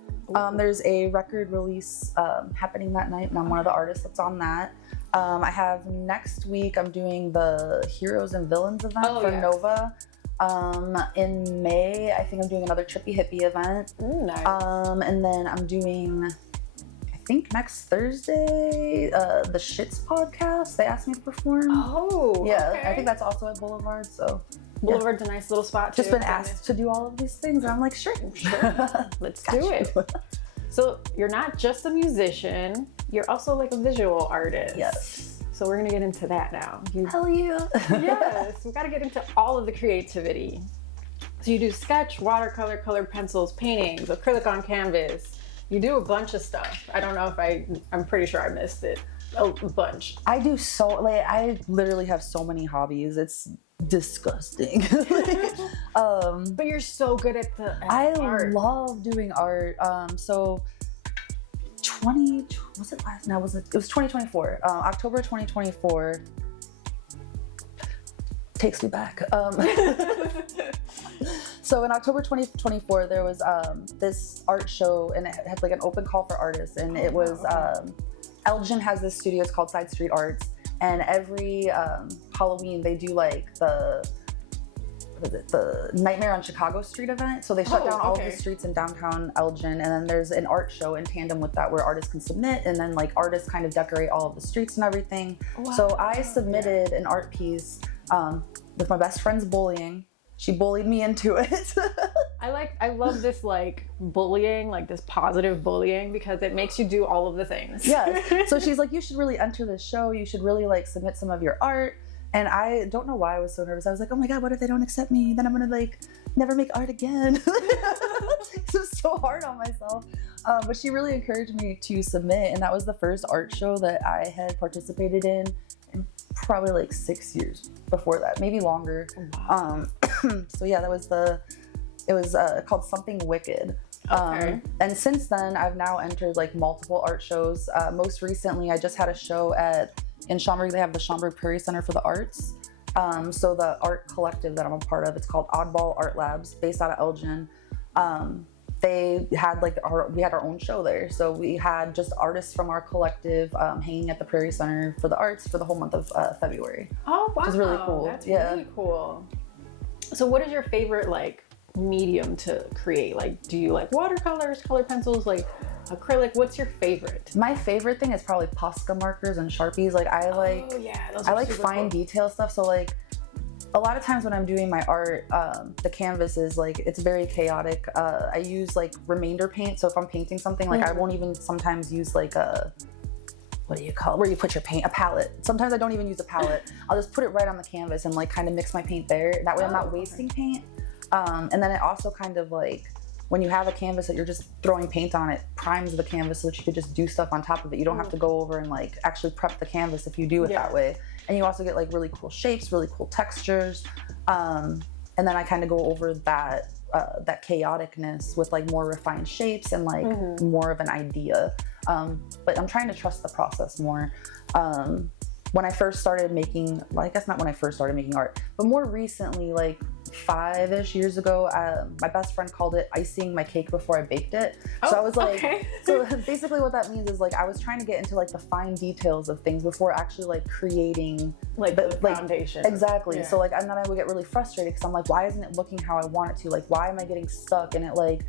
There's a record release happening that night, and I'm one of the artists that's on that. I have next week, I'm doing the Heroes and Villains event for Nova. In May, I think I'm doing another Trippy Hippie event. Nice. And then I'm doing, I think next Thursday, the Shits podcast. They asked me to perform. Oh, yeah. okay. I think that's also at Boulevard. So Boulevard's a nice little spot too. just been asked to do all of these things, and I'm like, sure. Let's do it. So you're not just a musician, you're also like a visual artist. Yes. So we're gonna get into that now. Hell yeah. Yes, we gotta get into all of the creativity. So you do sketch, watercolor, colored pencils, paintings, acrylic on canvas. You do a bunch of stuff. I don't know if I'm pretty sure I missed it. A bunch. I do I literally have so many hobbies. It's disgusting. But you're so good at I art. love doing art. So was it last? No, it was 2024. October 2024. Takes me back. So in October 2024, there was this art show, and it had like an open call for artists, and it was Elgin has this studio. It's called Side Street Arts, and every Halloween they do like the Nightmare on Chicago Street event. So they shut down all of the streets in downtown Elgin, and then there's an art show in tandem with that where artists can submit, and then like artists kind of decorate all of the streets and everything. Wow. So I submitted an art piece with my best friend's bullying. She bullied me into it. I love this like bullying, like this positive bullying, because it makes you do all of the things. Yeah. So she's like, you should really enter this show. You should really like submit some of your art. And I don't know why I was so nervous. I was like, oh my God, what if they don't accept me? Then I'm gonna like never make art again. It was so hard on myself. But she really encouraged me to submit. And that was the first art show that I had participated in probably like 6 years before that, maybe longer. Wow. So yeah, it was called Something Wicked. Okay. And since then, I've now entered like multiple art shows. Most recently, I just had a show in Schaumburg. They have the Schaumburg Prairie Center for the Arts. So the art collective that I'm a part of, it's called Oddball Art Labs, based out of Elgin. They had we had our own show there. So we had just artists from our collective hanging at the Prairie Center for the Arts for the whole month of February. Oh, wow. Which is really cool. That's really cool. So what is your favorite like medium to create? Like, do you like watercolors, colored pencils, like acrylic? What's your favorite? My favorite thing is probably Posca markers and Sharpies. Like I like fine detail stuff. So like a lot of times when I'm doing my art, the canvas is like, it's very chaotic. I use like remainder paint. So if I'm painting something, like I won't even sometimes use like what do you call it? Where you put your paint, a palette. Sometimes I don't even use a palette. I'll just put it right on the canvas and like kind of mix my paint there. That way I'm not wasting paint. And then it also kind of like, when you have a canvas that you're just throwing paint on, it primes the canvas so that you could just do stuff on top of it. You don't have to go over and like actually prep the canvas if you do it that way. And you also get like really cool shapes, really cool textures. And then I kind of go over that chaoticness with like more refined shapes and like more of an idea. But I'm trying to trust the process more. When I first started making, well, I guess not when I first started making art, but more recently, like 5-ish years ago, my best friend called it icing my cake before I baked it. So I was like, so basically what that means is like, I was trying to get into like the fine details of things before actually like creating like the foundation. Exactly. So like, and then I would get really frustrated because I'm like, why isn't it looking how I want it to? Like, why am I getting stuck? And it like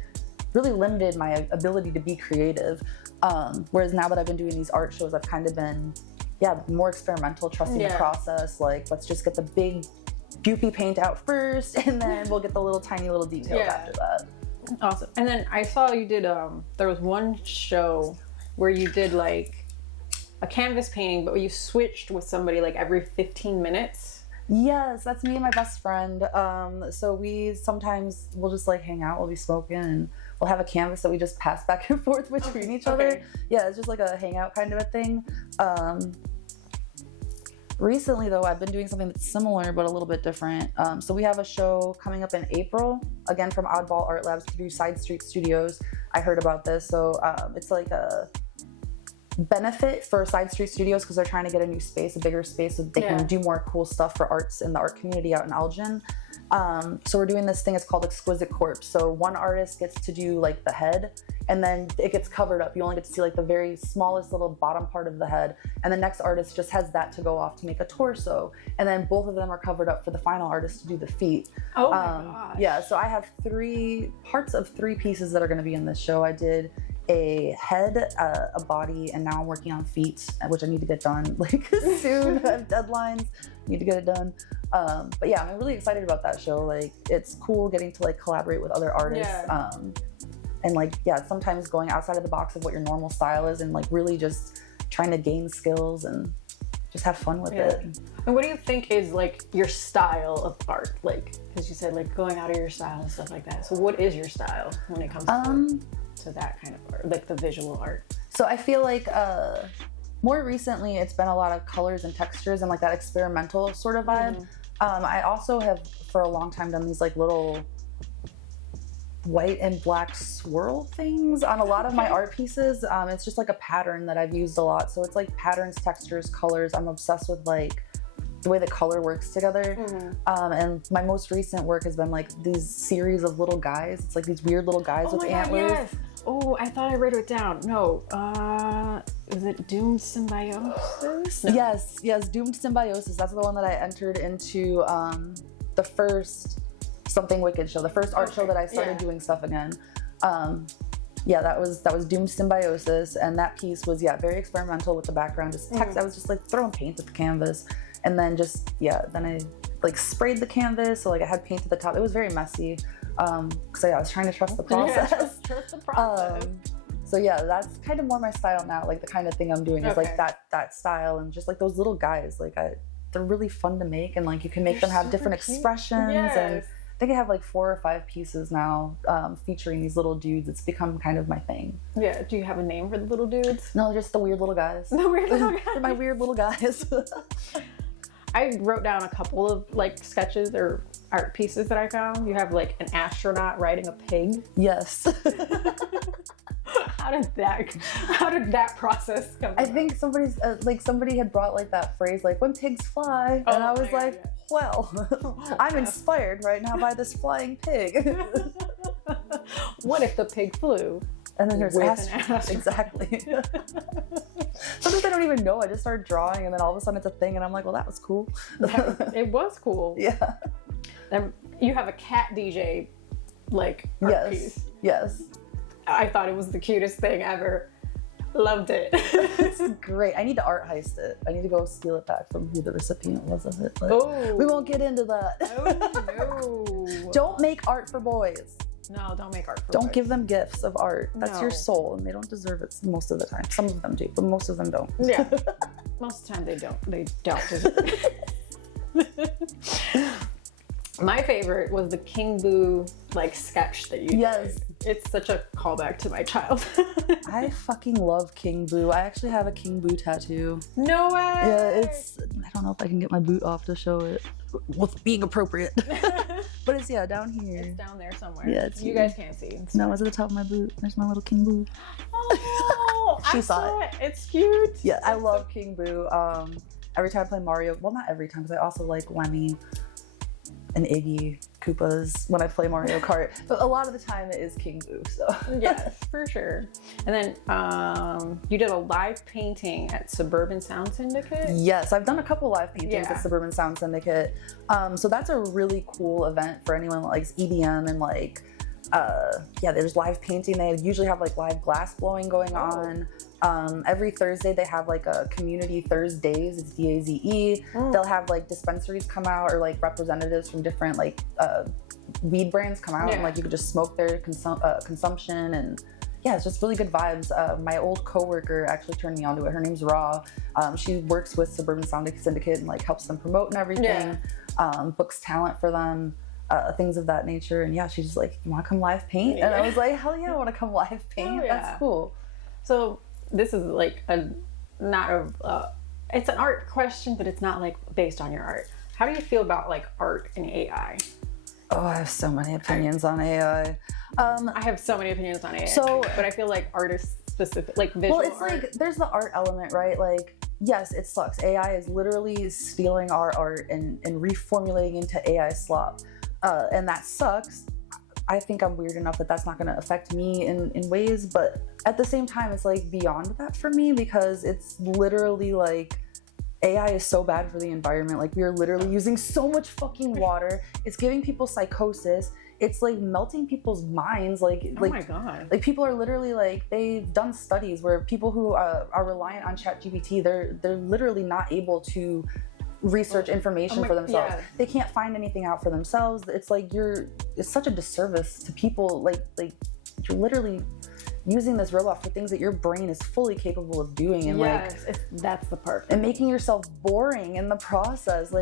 really limited my ability to be creative. Whereas now that I've been doing these art shows, I've kind of been, more experimental, trusting the process. Like, let's just get the big goopy paint out first, and then we'll get the little tiny little details after that. Awesome. And then I saw you did, there was one show where you did like a canvas painting, but you switched with somebody like every 15 minutes. Yes, that's me and my best friend. So we sometimes we'll just like hang out, we'll be smoking, and we'll have a canvas that we just pass back and forth between each other. Yeah, it's just like a hangout kind of a thing. Recently, though, I've been doing something that's similar but a little bit different. So we have a show coming up in April, again from Oddball Art Labs through Side Street Studios. I heard about this. So it's like a benefit for Side Street Studios because they're trying to get a new space, a bigger space, so they can do more cool stuff for arts in the art community out in Elgin. So we're doing this thing, it's called Exquisite Corpse. So one artist gets to do like the head, and then it gets covered up. You only get to see like the very smallest little bottom part of the head, and the next artist just has that to go off to make a torso, and then both of them are covered up for the final artist to do the feet. Oh my gosh. Yeah, so I have parts of three pieces that are going to be in this show. I did a head, a body, and now I'm working on feet, which I need to get done like soon. I have deadlines, need to get it done. But yeah, I'm really excited about that show. Like, it's cool getting to like collaborate with other artists. And like, yeah, sometimes going outside of the box of what your normal style is and like really just trying to gain skills and just have fun with it. And what do you think is like your style of art? Like, because you said like going out of your style and stuff like that. So what is your style when it comes to that kind of art, like the visual art? So I feel like more recently it's been a lot of colors and textures and like that experimental sort of vibe. I also have for a long time done these like little white and black swirl things on a lot of my art pieces. It's just like a pattern that I've used a lot. So it's like patterns, textures, colors. I'm obsessed with like the way the color works together. And my most recent work has been like these series of little guys. It's like these weird little guys with antlers. Yes. Oh, I thought I wrote it down. No, is it Doomed Symbiosis? No. Yes, Doomed Symbiosis. That's the one that I entered into the first Something Wicked show, the first art show that I started doing stuff again. Yeah, that was Doomed Symbiosis, and that piece was very experimental with the background, just text. I was just like throwing paint at the canvas, and then then I like sprayed the canvas, so like I had paint at the top. It was very messy, because I was trying to trust the process. Trust the process. So yeah, that's kind of more my style now. Like the kind of thing I'm doing is like that style, and just like those little guys. Like they're really fun to make, and like you can make them have different expressions. And I think I have like 4 or 5 pieces now featuring these little dudes. It's become kind of my thing. Yeah. Do you have a name for the little dudes? No, just the weird little guys. The weird little guys. They're my weird little guys. I wrote down a couple of like sketches or art pieces that I found. You have like an astronaut riding a pig. Yes. How did that process come about? I think somebody had brought like that phrase like when pigs fly, and I was like, well, I'm inspired right now by this flying pig. What if the pig flew? And then there's exactly. Sometimes I don't even know. I just start drawing, and then all of a sudden it's a thing, and I'm like, well, that was cool. It was cool. Yeah. Then you have a cat DJ like art piece. Yes. I thought it was the cutest thing ever. Loved it. It's great. I need to art heist it. I need to go steal it back from who the recipient was of it. But we won't get into that. Oh, no. Don't make art for boys. No, don't make art for boys. Don't give them gifts of art. That's your soul, and they don't deserve it most of the time. Some of them do, but most of them don't. Yeah. Most of the time they don't. They don't deserve it. My favorite was the King Boo like sketch that you did. It's such a callback to my childhood. I fucking love King Boo. I actually have a King Boo tattoo. No way! Yeah, I don't know if I can get my boot off to show it with being appropriate. But it's down here. It's down there somewhere. Yeah, it's you guys can't see. No, it's at the top of my boot. There's my little King Boo. Oh, she saw it. It's cute. Yeah, I love King Boo. Every time I play Mario, well, not every time, because I also like Lemmy and Iggy Koopas when I play Mario Kart, but a lot of the time it is King Boo. So yes, for sure. And then you did a live painting at Suburban Sound Syndicate. Yes, I've done a couple live paintings at Suburban Sound Syndicate. So that's a really cool event for anyone that likes EDM and like there's live painting. They usually have like live glass blowing going on. Every Thursday they have like a community Thursdays. It's DAZE. They'll have like dispensaries come out, or like representatives from different like weed brands come out, and like you could just smoke their consumption, and it's just really good vibes. My old coworker actually turned me onto it. Her name's Raw. She works with Suburban Sound Syndicate and like helps them promote and everything. Books talent for them. things of that nature. And yeah, she's just like, you want to come live paint? And I was like, hell yeah, I want to come live paint. That's cool. So this is like it's an art question, but it's not like based on your art. How do you feel about like art and AI? Oh, I have so many opinions on AI. I have so many opinions on AI, but I feel like artist specific, like visual art. Like, there's the art element, right? Like, yes, it sucks. AI is literally stealing our art and reformulating into AI slop. And that sucks. I think I'm weird enough that that's not going to affect me in ways, but at the same time, it's like beyond that for me, because it's literally like, AI is so bad for the environment. Like, we are literally using so much fucking water. It's giving people psychosis. It's like melting people's minds. Oh my God. Like, people are literally like, they've done studies where people who are reliant on ChatGPT, they're literally not able to research information for themselves. Yeah. They can't find anything out for themselves. It's like it's such a disservice to people. Like you're literally using this robot for things that your brain is fully capable of doing, and that's the part, and making yourself boring in the process.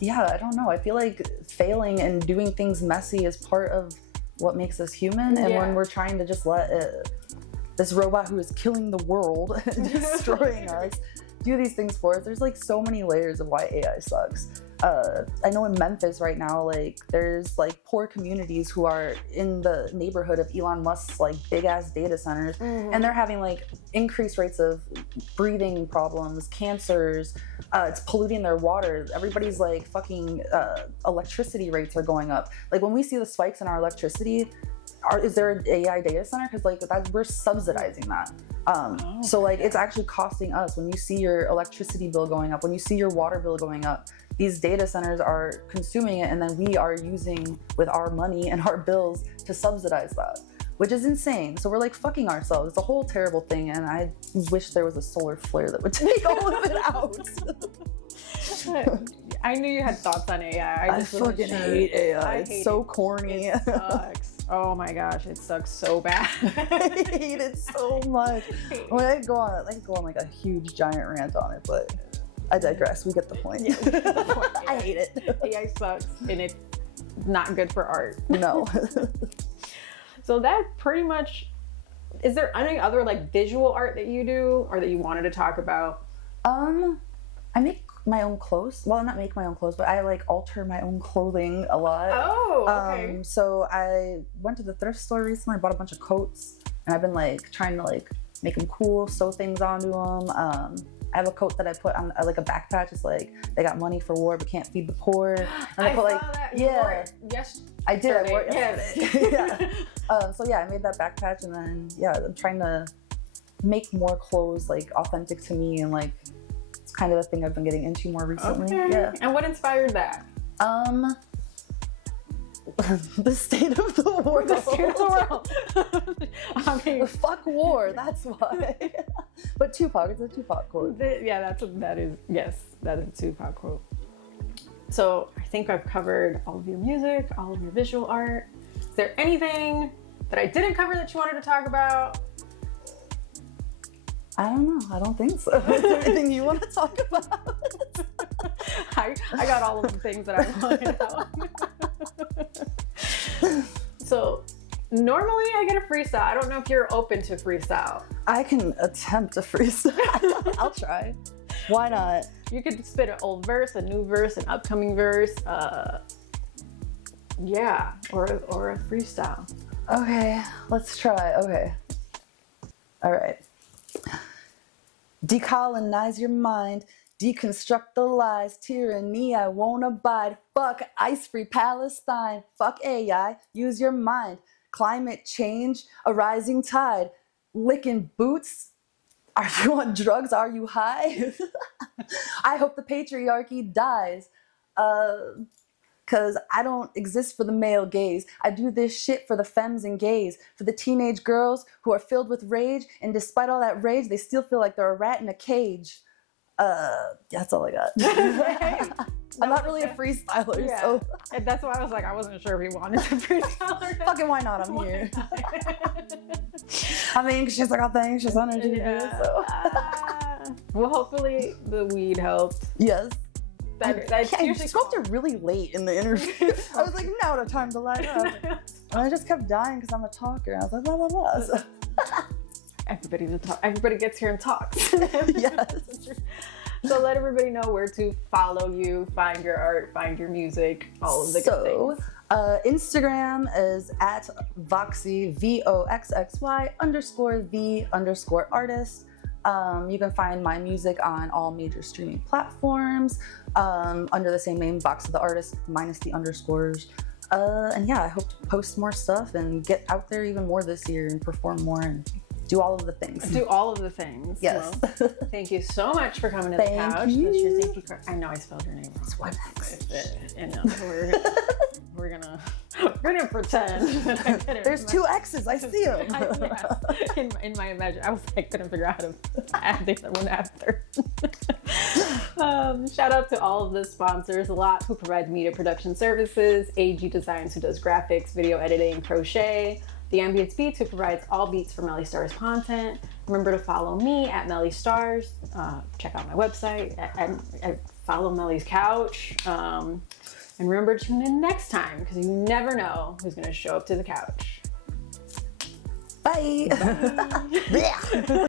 Yeah, I don't know. I feel like failing and doing things messy is part of what makes us human. And when we're trying to just let this robot who is killing the world and destroying us do these things for us, there's like so many layers of why AI sucks. I know in Memphis right now, like, there's like poor communities who are in the neighborhood of Elon Musk's like big ass data centers, and they're having like increased rates of breathing problems, cancers. It's polluting their water. Everybody's like fucking electricity rates are going up. Like, when we see the spikes in our electricity, is there an AI data center? Because like we're subsidizing that. So like, it's actually costing us. When you see your electricity bill going up, when you see your water bill going up, these data centers are consuming it, and then we are using with our money and our bills to subsidize that, which is insane. So we're like fucking ourselves. It's a whole terrible thing, and I wish there was a solar flare that would take all of it out. I knew you had thoughts on AI. I fucking hate AI. It's so corny. It sucks. Oh my gosh, it sucks so bad. I hate it so much. I could go on like a huge giant rant on it, but I digress. We get the point. Yeah, we get the point. I hate it. AI sucks, and it's not good for art. No. So that pretty much. Is there any other like visual art that you do or that you wanted to talk about? I make my own clothes. Well, not make my own clothes, but I like alter my own clothing a lot. Oh, okay. So I went to the thrift store recently. I bought a bunch of coats, and I've been like trying to like make them cool, sew things onto them. I have a coat that I put on like a back patch. It's like, they got money for war but can't feed the poor. And I put like, that. You wore it. Yes, I did. I wore it yesterday. Yes. Yeah. So yeah, I made that back patch, and then I'm trying to make more clothes like authentic to me, and like it's kind of a thing I've been getting into more recently. Okay. Yeah. And what inspired that? The state of the world. The state of the world. I mean, fuck war. That's why. But Tupac. It's a Tupac quote. That is a Tupac quote. So I think I've covered all of your music, all of your visual art. Is there anything that I didn't cover that you wanted to talk about? I don't know. I don't think so. Is there anything you want to talk about? I got all of the things that I wanted out. So normally I get a freestyle. I don't know if you're open to freestyle. I can attempt a freestyle. I'll try. Why not? You could spit an old verse, a new verse, an upcoming verse. Or a freestyle. Okay, let's try. Okay. All right. Decolonize your mind. Deconstruct the lies. Tyranny I won't abide. Fuck ice-free Palestine. Fuck AI. Use your mind. Climate change. A rising tide. Licking boots. Are you on drugs? Are you high? I hope the patriarchy dies. Cause I don't exist for the male gaze. I do this shit for the femmes and gays, for the teenage girls who are filled with rage, and despite all that rage, they still feel like they're a rat in a cage. That's all I got. I'm not really a freestyler, so. And that's why I was like, I wasn't sure if he wanted to freestyle. Fucking why not? I'm here. I'm anxious. I got the anxious energy. Yeah. So. Well, hopefully the weed helped. Yes. That's I usually spoke to really late in the interview. I was like, now the time to light up. And I just kept dying because I'm a talker. I was like, blah, blah, blah. So. Everybody gets here and talks. Yes. So let everybody know where to follow you, find your art, find your music, all of the good things. Instagram is at Voxxy, VOXXY_V_artist. You can find my music on all major streaming platforms under the same name, Voxxy the Artist, minus the underscores. And yeah, I hope to post more stuff and get out there even more this year and perform more and do all of the things. Do all of the things. Yes. Well, thank you so much for coming to the couch. You. That's your thank you card. I know I spelled your name wrong. It's one X. We're gonna pretend. There's two X's. I see them. In my imagination, I was like, couldn't figure out how to add the other one after. Shout out to all of the sponsors: Lot, who provides media production services; AG Designs, who does graphics, video editing, crochet; The Ambience Beats, who provides all beats for Melly Starz content. Remember to follow me at Melly Starz. Check out my website. I follow Melly's Couch. And remember to tune in next time, because you never know who's going to show up to the couch. Bye. Bye.